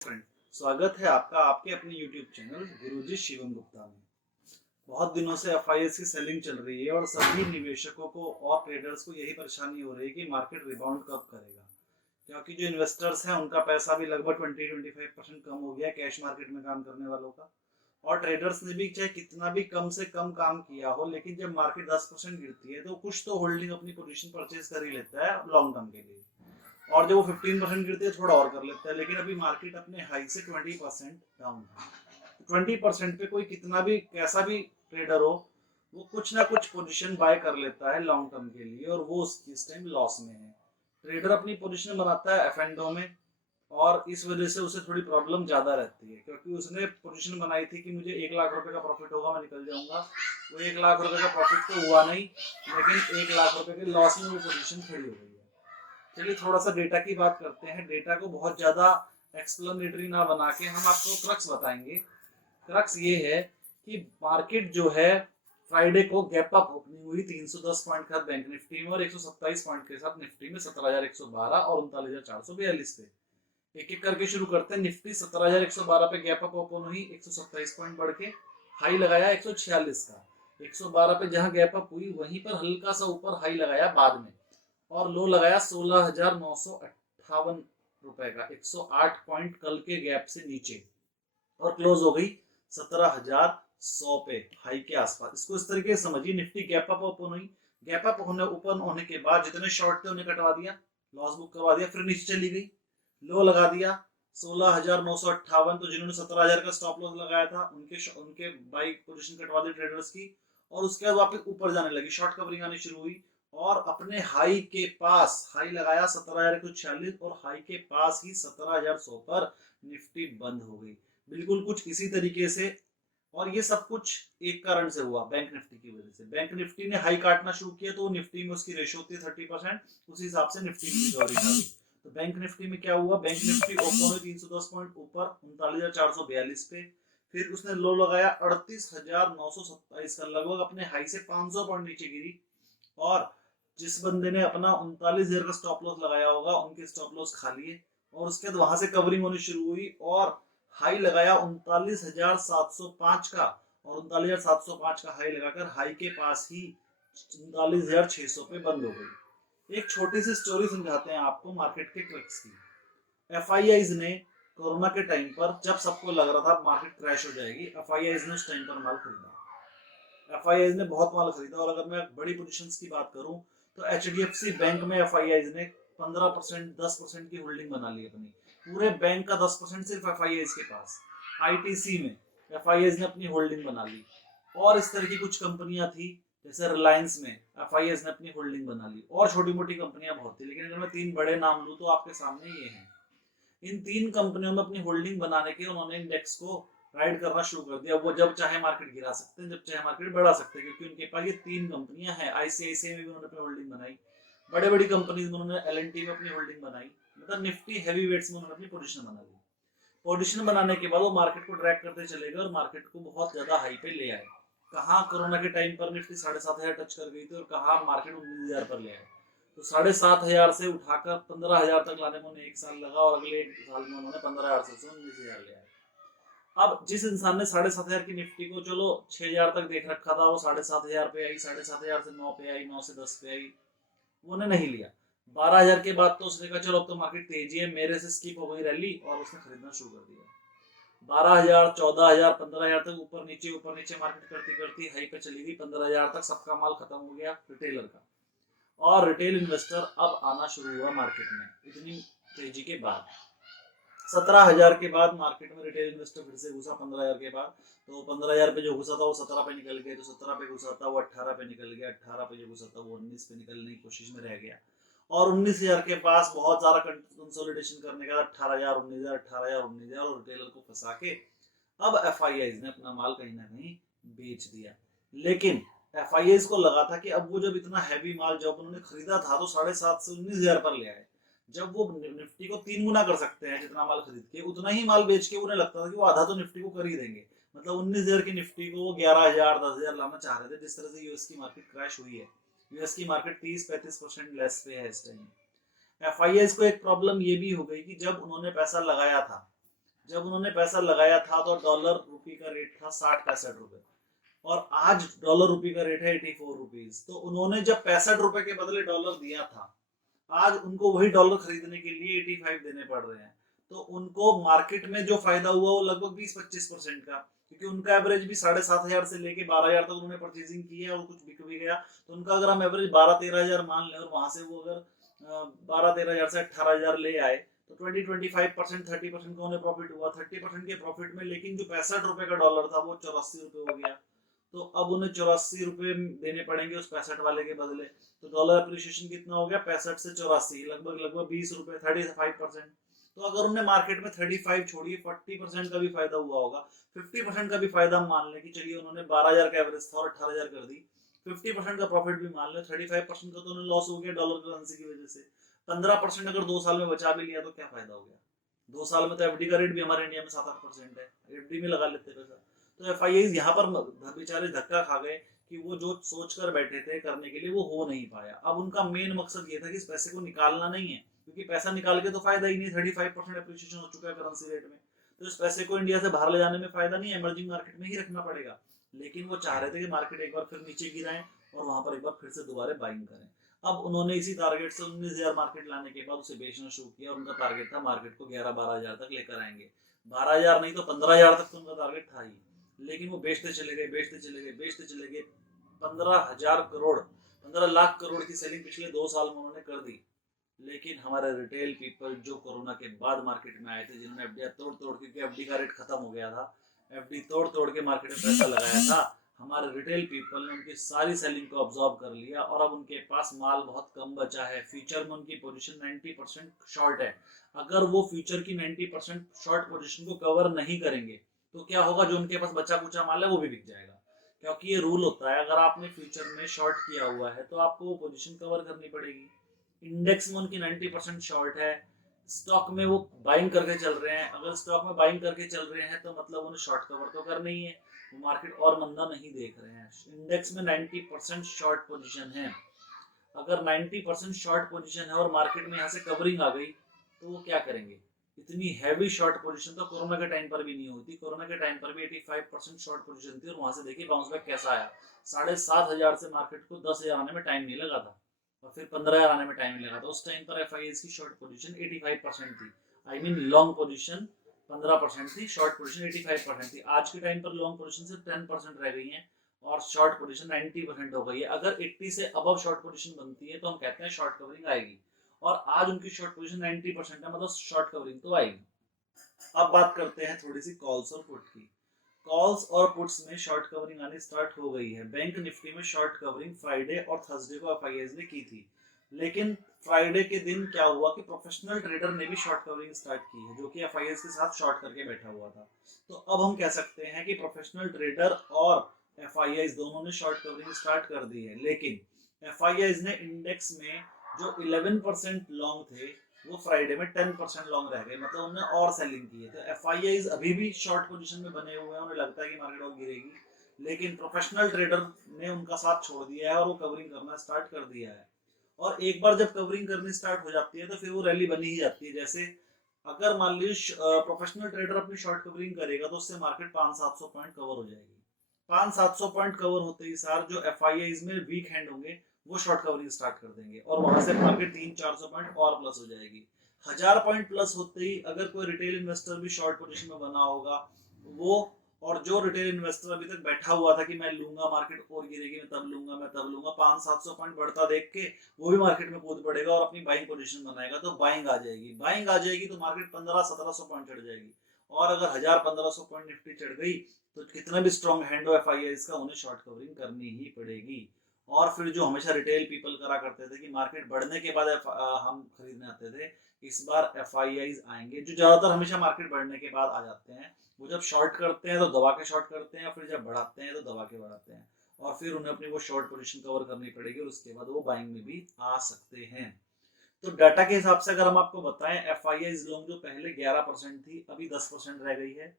Friend, स्वागत है आपका आपके अपने YouTube चैनल गुरुजी शिवम गुप्ता में। बहुत दिनों से एफआईएस की सेलिंग चल रही है और सभी निवेशकों को और ट्रेडर्स को यही परेशानी हो रही है कि मार्केट रिबाउंड कब करेगा, क्योंकि जो इन्वेस्टर्स हैं उनका पैसा भी लगभग 20-25% कम हो गया कैश मार्केट में काम करने वालों का। और ट्रेडर्स ने भी चाहे कितना भी कम से कम काम किया हो, लेकिन जब मार्केट 10% गिरती है तो कुछ तो होल्डिंग अपनी पोजीशन परचेज कर ही लेता है लॉन्ग टर्म के लिए। और जब वो 15% गिरती है थोड़ा और कर लेता है, लेकिन अभी मार्केट अपने हाई से 20% डाउन है। 20% पे कोई कितना भी कैसा भी ट्रेडर हो, वो कुछ ना कुछ पोजीशन बाय कर लेता है लॉन्ग टर्म के लिए, और वो इस टाइम लॉस में है। ट्रेडर अपनी पोजीशन बनाता है एफ में, और इस वजह से उसे थोड़ी प्रॉब्लम ज्यादा रहती है, क्योंकि उसने पोजीशन बनाई थी कि मुझे 1 लाख रुपए का प्रॉफिट होगा, मैं निकल जाऊंगा। वो 1 लाख रुपए का प्रॉफिट तो हुआ नहीं, लेकिन 1 लाख रुपए के लॉस में वो पोजीशन खड़ी हो गई है। चलिए थोड़ा सा डेटा की बात करते हैं। डेटा को बहुत ज्यादा एक्सप्लेनेटरी ना बना के हम आपको क्रक्स बताएंगे। क्रक्स ये है कि मार्केट जो है फ्राइडे को गैप अप ओपनिंग हुई 310 पॉइंट के साथ बैंक निफ्टी में, और 127 पॉइंट के साथ निफ्टी में 17,112 और 39,442 पे। एक एक करके शुरू करते हैं। निफ्टी 17,112 पे गैप अप ओपन हुई, 127 पॉइंट बढ़ के हाई लगाया 146 का। 112 पे जहां गैप अप हुई वहीं पर हल्का सा ऊपर हाई लगाया बाद में, और लो लगाया 16,958 रुपए का, 108 पॉइंट कल के गैप से नीचे, और क्लोज हो गई 17,100 पे हाई के आसपास। इसको इस तरीके से समझिए, निफ्टी गैप अप ओपन हुई, गैप अप होने ओपन होने के बाद जितने शॉर्ट थे उन्हें कटवा दिया, लॉस बुक करवा दिया, फिर नीचे चली गई, लो लगा दिया 16,958। तो जिन्होंने 17,000 का स्टॉप लॉस लगाया था उनके उनके बाई पोजीशन कटवा दी ट्रेडर्स की, और उसके बाद वापस ऊपर जाने लगी, शॉर्ट कवरिंग आनी शुरू हुई, और अपने हाई के पास हाई लगाया 17,146, और हाई के पास ही 17,100 पर निफ्टी बंद हो गई। बिल्कुल कुछ इसी तरीके से। और ये सब कुछ एक कारण से हुआ, बैंक निफ्टी की वजह से। बैंक निफ्टी ने हाई काटना शुरू किया, तो निफ्टी में उसकी रेशो होती है 30%, उसी हिसाब से निफ्टी की रिकवरी आ गई। तो बैंक निफ्टी में क्या हुआ, बैंक निफ्टी ओपन हुई 310 पॉइंट ऊपर 39,442 पे, फिर उसने लो लगाया 38,927 का, लगभग अपने हाई से 500 पॉइंट नीचे गिरी। और जिस बंदे ने अपना 39,000 का स्टॉप लॉस लगाया होगा उनके स्टॉप लॉस खा लिए, और उसके बाद वहां से कवरिंग होनी शुरू हुई, और हाई लगाया 39,705 का, और 39,705 का हाई लगाकर हाई के पास ही 39,600 पे बंद हो गई। एक छोटी सी स्टोरी समझाते हैं आपको मार्केट के ट्रिक्स की। एफआईआईज ने कोरोना के टाइम पर जब सबको लग रहा था मार्केट क्रैश हो जाएगी, एफआईआईज ने उस टाइम पर माल खरीदा। एफआईआईज ने बहुत माल खरीदा, और अगर मैं बड़ी पोजीशंस की बात करूं तो एचडीएफसी बैंक में एफआईआईज ने 15% 10% की होल्डिंग बना ली अपनी। पूरे बैंक का 10% सिर्फ एफआईआईज के पास। आईटीसी में एफआईआईज ने अपनी होल्डिंग बना ली, और इस तरह की कुछ कंपनियां थी, जैसे रिलायंस में एफआईआईज ने अपनी होल्डिंग बना ली, और छोटी मोटी कंपनियां बहुत थी, लेकिन अगर मैं 3 बड़े नाम लूं तो आपके सामने ये हैं। इन 3 कंपनियों में अपनी होल्डिंग बनाने के उन्होंने इंडेक्स को राइड करना शुरू कर दिया। वो जब चाहे मार्केट गिरा सकते हैं, जब चाहे मार्केट बढ़ा सकते हैं, क्योंकि उनके पास ये 3 कंपनियां हैं। आईसीआईसीआई में भी उन्होंने अपनी होल्डिंग बनाई, बड़े बड़ी कंपनीज में उन्होंने एलएनटी में अपनी होल्डिंग बनाई, मतलब निफ्टी हैवी वेट्स में उन्होंने अपनी पोजीशन बना ली। पोजीशन बनाने के बाद वो मार्केट को ट्रैक करते चले गए, और मार्केट को बहुत ज्यादा हाई पे ले आए। कहाँ कोरोना के टाइम पर निफ्टी 7,500 टच कर गई थी, और कहाँ मार्केट 19,000 पर ले आए। तो 7,500 से उठाकर 15,000 तक लाने में उन्हें 1 साल लगा, और अगले 1 साल में उन्होंने 15,000 से 19,000 ले आए। अब जिस इंसान ने 7,500 की निफ्टी को चलो 6,000 तक देख रखा था, वो 7,500 पे आई, 7,500 से 9 पे आई, 9 से 10 पे आई, वो ने नहीं लिया। 12,000 के बाद तो उसने कहा चलो अब तो मार्केट तेजी है, मेरे से स्किप हो गई रैली, और उसने खरीदना शुरू कर दिया। 12,000 14,000 15,000 तक ऊपर नीचे मार्केट करती करती हाई पे चली गई। 15,000 तक सबका माल खत्म हो गया रिटेलर का, और रिटेल इन्वेस्टर अब आना शुरू हुआ मार्केट में इतनी तेजी के बाद। 17,000 के बाद मार्केट में रिटेल इन्वेस्टर फिर से घुसा 15,000 के बाद। तो 15,000 पे जो घुसा था वो 17 पे निकल गया, तो 17 पे घुसा था वो 18 पे निकल गया, 18 पे जो घुसा था वो 19 पे निकलने की कोशिश में रह गया, और 19,000 के पास बहुत सारा कंसोलिडेशन करने का 18,000 19,000 18,000 19,000, और रिटेलर को फंसा के अब एफआईआईज ने अपना माल कहीं ना कहीं बेच दिया। लेकिन एफआईआईज को लगा था कि अब वो जब इतना हैवी माल जब उन्होंने खरीदा था तो 7,500 से 19,000 पर ले आए, जब वो निफ्टी को 3 गुना कर सकते हैं जितना माल खरीद के, उतना ही माल बेच के उन्हें लगता था कि वो आधा तो निफ्टी को कर ही देंगे। मतलब 19,000 की निफ्टी को वो 11,000 10,000 लाना चाह रहे थे। जिस तरह से यूएस की मार्केट क्रैश हुई है, यूएस की मार्केट 30-35% लेस पे है इस टाइम। एफआईआईज को एक प्रॉब्लम ये भी हो गई कि जब उन्होंने पैसा लगाया था जब उन्होंने पैसा लगाया था तो डॉलर रुपये का रेट था 60-65 रुपए, और आज डॉलर रुपये का रेट है 84 रुपीज। तो उन्होंने जब 65 रुपए के बदले डॉलर दिया था, आज उनको वही डॉलर खरीदने के लिए 85 देने पड़ रहे हैं। तो उनको मार्केट में जो फायदा हुआ वो लगभग 20-25% का, क्योंकि उनका एवरेज भी 7,500 से लेके 12,000 तक उन्होंने परचेजिंग की है और कुछ बिक भी गया। तो उनका अगर हम एवरेज 12-13 हजार मान लें और वहां से वो अगर 12-13 हजार से 18,000 ले आए, तो 20-25%, 30% का उन्हें प्रॉफिट हुआ। 30% के प्रॉफिट में लेकिन जो 65 रुपए का डॉलर था वो 84 रुपए हो गया। तो अब उन्हें 84 रुपए देने पड़ेंगे उस 65 वाले के बदले। तो डॉलर अप्रिसिएशन कितना हो गया, 65 से 84, लगभग 20 रुपए, 35%। तो अगर उन्हें मार्केट में 35 छोड़िए 40% का भी फायदा हुआ होगा, 50% का भी फायदा हम मान लें कि चलिए उन्होंने 12,000 का एवरेज था और 18,000 कर दी, 50% का प्रॉफिट भी मान लें, 35% का तो उन्हें लॉस हो गया डॉलर करेंसी की वजह से। 15% अगर 2 साल में बचा भी लिया तो क्या फायदा हो गया। 2 साल में तो एफडी का रेट भी हमारे इंडिया में 7-8% है, एफडी में लगा लेते पैसा। तो एफ आई यहाँ पर बेचारे धक्का खा गए कि वो जो सोच कर बैठे थे करने के लिए वो हो नहीं पाया। अब उनका मेन मकसद ये था कि इस पैसे को निकालना नहीं है, क्योंकि पैसा निकाल के तो फायदा ही नहीं, 35% अप्रिसिएशन हो चुका है करेंसी रेट में। तो इस पैसे को इंडिया से बाहर ले जाने में फायदा नहीं है, इमर्जिंग मार्केट में ही रखना पड़ेगा। लेकिन वो चाह रहे थे कि मार्केट एक बार फिर नीचे गिराएं और वहां पर एक बार फिर से दोबारा बाइंग करें। अब उन्होंने इसी टारगेट से 19,000 मार्केट लाने के बाद उसे बेचना शुरू किया और उनका टारगेट था मार्केट को 11-12 हजार तक लेकर आएंगे। 12,000 नहीं तो 15,000 तक तो उनका टारगेट था ही। लेकिन वो बेचते चले गए, बेचते चले गए, बेचते चले गए। 15,000 करोड़, 15 लाख करोड़ की सेलिंग पिछले 2 साल में उन्होंने कर दी। लेकिन हमारे रिटेल पीपल जो कोरोना के बाद मार्केट में आए थे, जिन्होंने एफडी तोड़ तोड़, क्योंकि एफडी का रेट खत्म हो गया था, एफडी तोड़ तोड़ के मार्केट में पैसा लगाया था, हमारे रिटेल पीपल ने उनकी सारी सेलिंग को ऑब्जॉर्व कर लिया और अब उनके पास माल बहुत कम बचा है। फ्यूचर में उनकी पोजीशन 90% शॉर्ट है। अगर वो फ्यूचर की 90% शॉर्ट पोजीशन को कवर नहीं करेंगे तो क्या होगा, जो उनके पास बचा कुचा माल है वो भी बिक जाएगा। क्योंकि ये रूल होता है, अगर आपने फ्यूचर में शॉर्ट किया हुआ है तो आपको वो पोजीशन कवर करनी पड़ेगी। इंडेक्स में उनकी 90% शॉर्ट है, स्टॉक में वो बाइंग करके चल रहे हैं। अगर स्टॉक में बाइंग करके चल रहे हैं तो मतलब उन्हें शॉर्ट कवर तो करना ही है, वो मार्केट और मंदा नहीं देख रहे हैं। इंडेक्स में 90% शॉर्ट पोजीशन है। अगर 90% शॉर्ट पोजीशन है और मार्केट में यहाँ से कवरिंग आ गई तो वो क्या करेंगे। इतनी हैवी शॉर्ट पोजीशन तो कोरोना के टाइम पर भी नहीं होती। कोरोना के टाइम पर भी 85% शॉर्ट पोजीशन थी और वहां से देखिए बाउंस बैक कैसा आया। 7,500 से मार्केट को 10,000 आने में टाइम नहीं लगा था और फिर 15,000 आने में टाइम नहीं लगा था। उस टाइम पर एफ की शॉर्ट पोजीशन 85% थी, आई मीन लॉन्ग पोजीशन 15% थी, शॉर्ट पोजीशन 85% थी। आज के टाइम पर लॉन्ग पोजीशन सिर्फ 10% रह गई है और शॉर्ट पोजीशन 90% हो गई है। अगर 80 से अबव शॉर्ट पोजीशन बनती है तो हम कहते हैं शॉर्ट कवरिंग आएगी, और आज उनकी शॉर्ट पोजीशन 90% है, मतलब शॉर्ट कवरिंग तो आएगी। अब बात करते हैं थोड़ी सी कॉल्स और पुट की। कॉल्स और पुट्स में शॉर्ट कवरिंग आनी स्टार्ट हो गई है। बैंक निफ्टी में शॉर्ट कवरिंग फ्राइडे और थर्सडे को एफआईआईज ने की थी, लेकिन फ्राइडे के दिन क्या हुआ कि प्रोफेशनल ट्रेडर ने भी शॉर्ट कवरिंग स्टार्ट की है, जो कि एफआईआईज के साथ शॉर्ट करके बैठा हुआ था। तो अब हम कह सकते हैं कि प्रोफेशनल ट्रेडर और एफआईआईज दोनों ने शॉर्ट कवरिंग स्टार्ट कर दी है। लेकिन एफआईआईज ने इंडेक्स में जो 11% लॉन्ग थे वो फ्राइडे में 10% लॉन्ग रह गए, मतलब उन्होंने और सेलिंग की है। तो एफआईआईज अभी भी शॉर्ट पोजीशन में बने हुए हैं, उन्हें लगता है कि मार्केट और गिरेगी, लेकिन प्रोफेशनल ट्रेडर ने उनका साथ छोड़ दिया है और वो कवरिंग करना स्टार्ट कर दिया है। और एक बार जब कवरिंग करनी स्टार्ट हो जाती है तो फिर वो रैली बनी ही जाती है। जैसे अगर मान लीजिए प्रोफेशनल ट्रेडर अपनी शॉर्ट कवरिंग करेगा तो उससे मार्केट 500-700 पॉइंट कवर हो जाएगी। 500-700 पॉइंट कवर होते ही सार जो एफआईआईज में वीक हैंड होंगे वो शॉर्ट कवरिंग स्टार्ट कर देंगे और वहां से मार्केट 300-400 पॉइंट और प्लस हो जाएगी। 1,000 पॉइंट प्लस होते ही अगर कोई रिटेल इन्वेस्टर भी शॉर्ट पोजीशन में बना होगा वो, और जो रिटेल इन्वेस्टर अभी तक बैठा हुआ था कि मैं लूंगा, मार्केट और गिरेगी मैं तब लूंगा, मैं तब लूंगा, 500-700 पॉइंट बढ़ता देख के वो भी मार्केट में कूद पड़ेगा और अपनी बाइंग पोजीशन बनाएगा। तो बाइंग आ जाएगी, बाइंग आ जाएगी तो मार्केट 1500-1700 पॉइंट चढ़ जाएगी। और अगर 1,000-1,500 पॉइंट निफ्टी चढ़ गई तो कितना भी स्ट्रॉन्ग हैंड हो एफआईआईज का, उन्हें शॉर्ट कवरिंग करनी ही पड़ेगी। और फिर जो हमेशा रिटेल पीपल करा करते थे कि मार्केट बढ़ने के बाद हम खरीदने आते थे, इस बार एफआईआईज आएंगे जो ज्यादातर हमेशा मार्केट बढ़ने के बाद आ जाते हैं। वो जब शॉर्ट करते हैं तो दबा के शॉर्ट करते हैं, फिर जब बढ़ाते हैं तो दबा के बढ़ाते हैं, और फिर उन्हें अपनी वो शॉर्ट पोजीशन कवर करनी पड़ेगी और उसके बाद वो बाइंग में भी आ सकते हैं। तो डाटा के हिसाब से अगर हम आपको बताएं, एफआईआईज लॉन्ग जो पहले 11% थी अभी 10% रह गई है।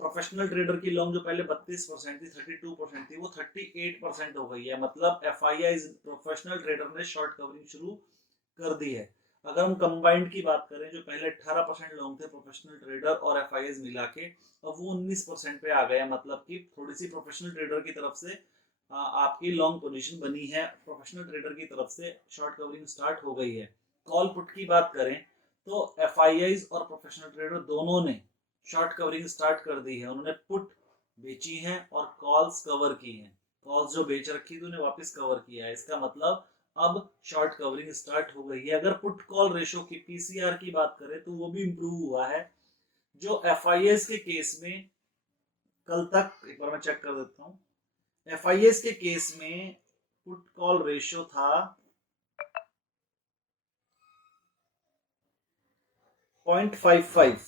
प्रोफेशनल ट्रेडर की लॉन्ग जो पहले 32% थी, 32% थी, वो 38% हो गई है। मतलब एफआईआईज प्रोफेशनल ट्रेडर ने शॉर्ट कवरिंग शुरू कर दी है। अगर हम कंबाइंड की बात करें, जो पहले 18% लॉन्ग थे प्रोफेशनल ट्रेडर और एफआईएस मिला के, अब वो 19% पे आ गया, मतलब कि थोड़ी सी प्रोफेशनल ट्रेडर की तरफ से आपकी लॉन्ग पोजीशन बनी है, प्रोफेशनल ट्रेडर की तरफ से शॉर्ट कवरिंग स्टार्ट हो गई है। कॉल पुट की बात करें तो एफआईआईज और प्रोफेशनल ट्रेडर दोनों ने शॉर्ट कवरिंग स्टार्ट कर दी है। उन्होंने पुट बेची है और कॉल्स कवर की हैं। कॉल्स जो बेच रखी थी उन्हें वापस कवर किया है। इसका मतलब अब शॉर्ट कवरिंग स्टार्ट हो गई है। अगर पुट कॉल रेशो की पीसीआर की बात करें तो वो भी इंप्रूव हुआ है। जो एफआईएस के केस में कल तक, एक बार मैं चेक कर देता हूं, एफआईएस के केस में पुट कॉल रेशियो था 0.55,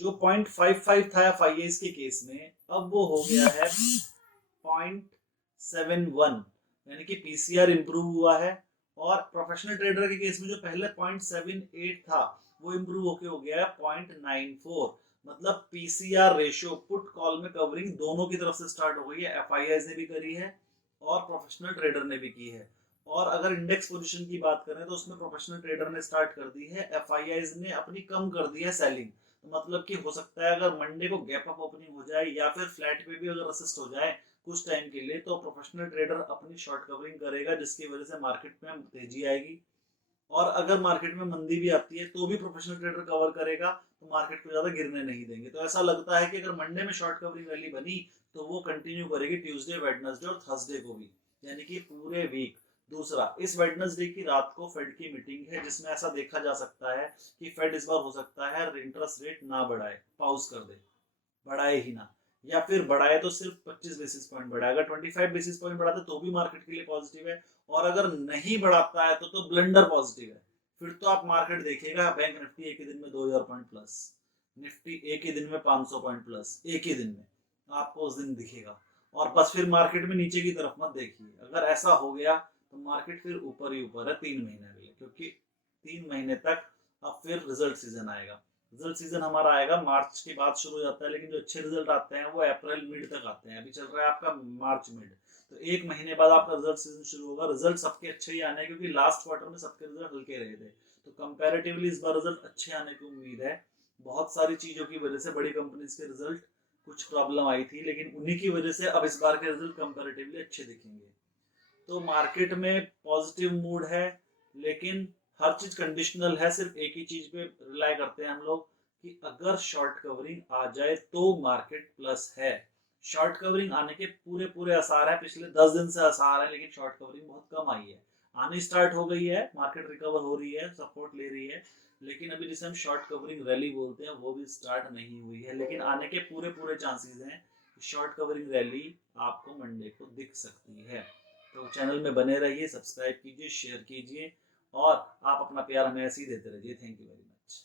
जो 0.55 था एफआईएस के केस में, अब वो हो गया है 0.71, यानी कि पीसीआर इंप्रूव हुआ है। और प्रोफेशनल ट्रेडर के केस में जो पहले 0.78 था वो इंप्रूव होके हो गया है 0.94। मतलब पीसीआर रेशियो पुट कॉल में कवरिंग दोनों की तरफ से स्टार्ट हो गई है, एफआईआईज ने भी करी है और प्रोफेशनल ट्रेडर ने भी की है। और अगर इंडेक्स पोजीशन की बात करें तो उसमें प्रोफेशनल ट्रेडर ने स्टार्ट कर दी है, एफआईआईज ने अपनी कम कर दी है सेलिंग। तो मतलब कि हो सकता है अगर मंडे को गैप अप ओपनिंग हो जाए या फिर फ्लैट पे भी अगर असिस्ट हो जाए कुछ टाइम के लिए, तो प्रोफेशनल ट्रेडर अपनी शॉर्ट कवरिंग करेगा, जिसकी वजह से मार्केट में तेजी आएगी। और अगर मार्केट में मंदी भी आती है तो भी प्रोफेशनल ट्रेडर कवर करेगा, तो मार्केट को ज्यादा गिरने नहीं देंगे। तो ऐसा लगता है कि अगर मंडे में शॉर्ट कवरिंग रैली बनी तो वो कंटिन्यू करेगी ट्यूसडे, वेडनेसडे और थर्सडे को भी, यानी कि पूरे वीक। दूसरा, इस वेडनेसडे की रात को फेड की मीटिंग है, जिसमें ऐसा देखा जा सकता है कि फेड इस बार हो सकता है इंटरेस्ट रेट ना बढ़ाए, पाउज कर दे, बढ़ाए ही ना, या फिर बढ़ाए तो सिर्फ 25 बेसिस पॉइंट बढ़ाए। अगर 25 बेसिस पॉइंट बढ़ाते तो भी मार्केट के लिए पॉजिटिव है, और अगर नहीं बढ़ाता है तो ब्लंडर पॉजिटिव है। फिर तो आप मार्केट देखिएगा, बैंक निफ्टी एक ही दिन में 2000 पॉइंट प्लस, निफ्टी एक ही दिन में 500 पॉइंट प्लस, एक ही दिन में आपको उस दिन दिखेगा। और बस फिर मार्केट में नीचे की तरफ मत देखिए। अगर ऐसा हो गया तो मार्केट फिर ऊपर ही ऊपर है 3 महीने के लिए, क्योंकि 3 महीने तक अब फिर रिजल्ट सीजन आएगा। रिजल्ट सीजन हमारा आएगा मार्च के बाद शुरू हो जाता है, लेकिन जो अच्छे रिजल्ट आते हैं वो अप्रैल मिड तक आते हैं। अभी चल रहा है आपका मार्च मिड, तो 1 महीने बाद आपका रिजल्ट सीजन शुरू होगा। रिजल्ट सबके अच्छे ही आने हैं, क्योंकि लास्ट क्वार्टर में सबके रिजल्ट हल्के रहे थे, तो कंपैरेटिवली इस बार रिजल्ट अच्छे आने की उम्मीद है। बहुत सारी चीजों की वजह से बड़ी कंपनीज के रिजल्ट कुछ प्रॉब्लम आई थी, लेकिन उन्हीं की वजह से अब इस बार के रिजल्ट कंपैरेटिवली अच्छे दिखेंगे। तो मार्केट में पॉजिटिव मूड है, लेकिन हर चीज कंडीशनल है। सिर्फ एक ही चीज पे रिलाई करते हैं हम लोग कि अगर शॉर्ट कवरिंग आ जाए तो मार्केट प्लस है। शॉर्ट कवरिंग आने के पूरे पूरे आसार है, पिछले 10 दिन से आसार है, लेकिन शॉर्ट कवरिंग बहुत कम आई है। आनी स्टार्ट हो गई है, मार्केट रिकवर हो रही है, सपोर्ट ले रही है, लेकिन अभी जिसे हम शॉर्ट कवरिंग रैली बोलते हैं वो भी स्टार्ट नहीं हुई है। लेकिन आने के पूरे पूरे चांसेस हैं कि शॉर्ट कवरिंग रैली आपको मंडे को दिख सकती है। तो चैनल में बने रहिए, सब्सक्राइब कीजिए, शेयर कीजिए, और आप अपना प्यार हमें ऐसे ही देते रहिए। Thank you very much.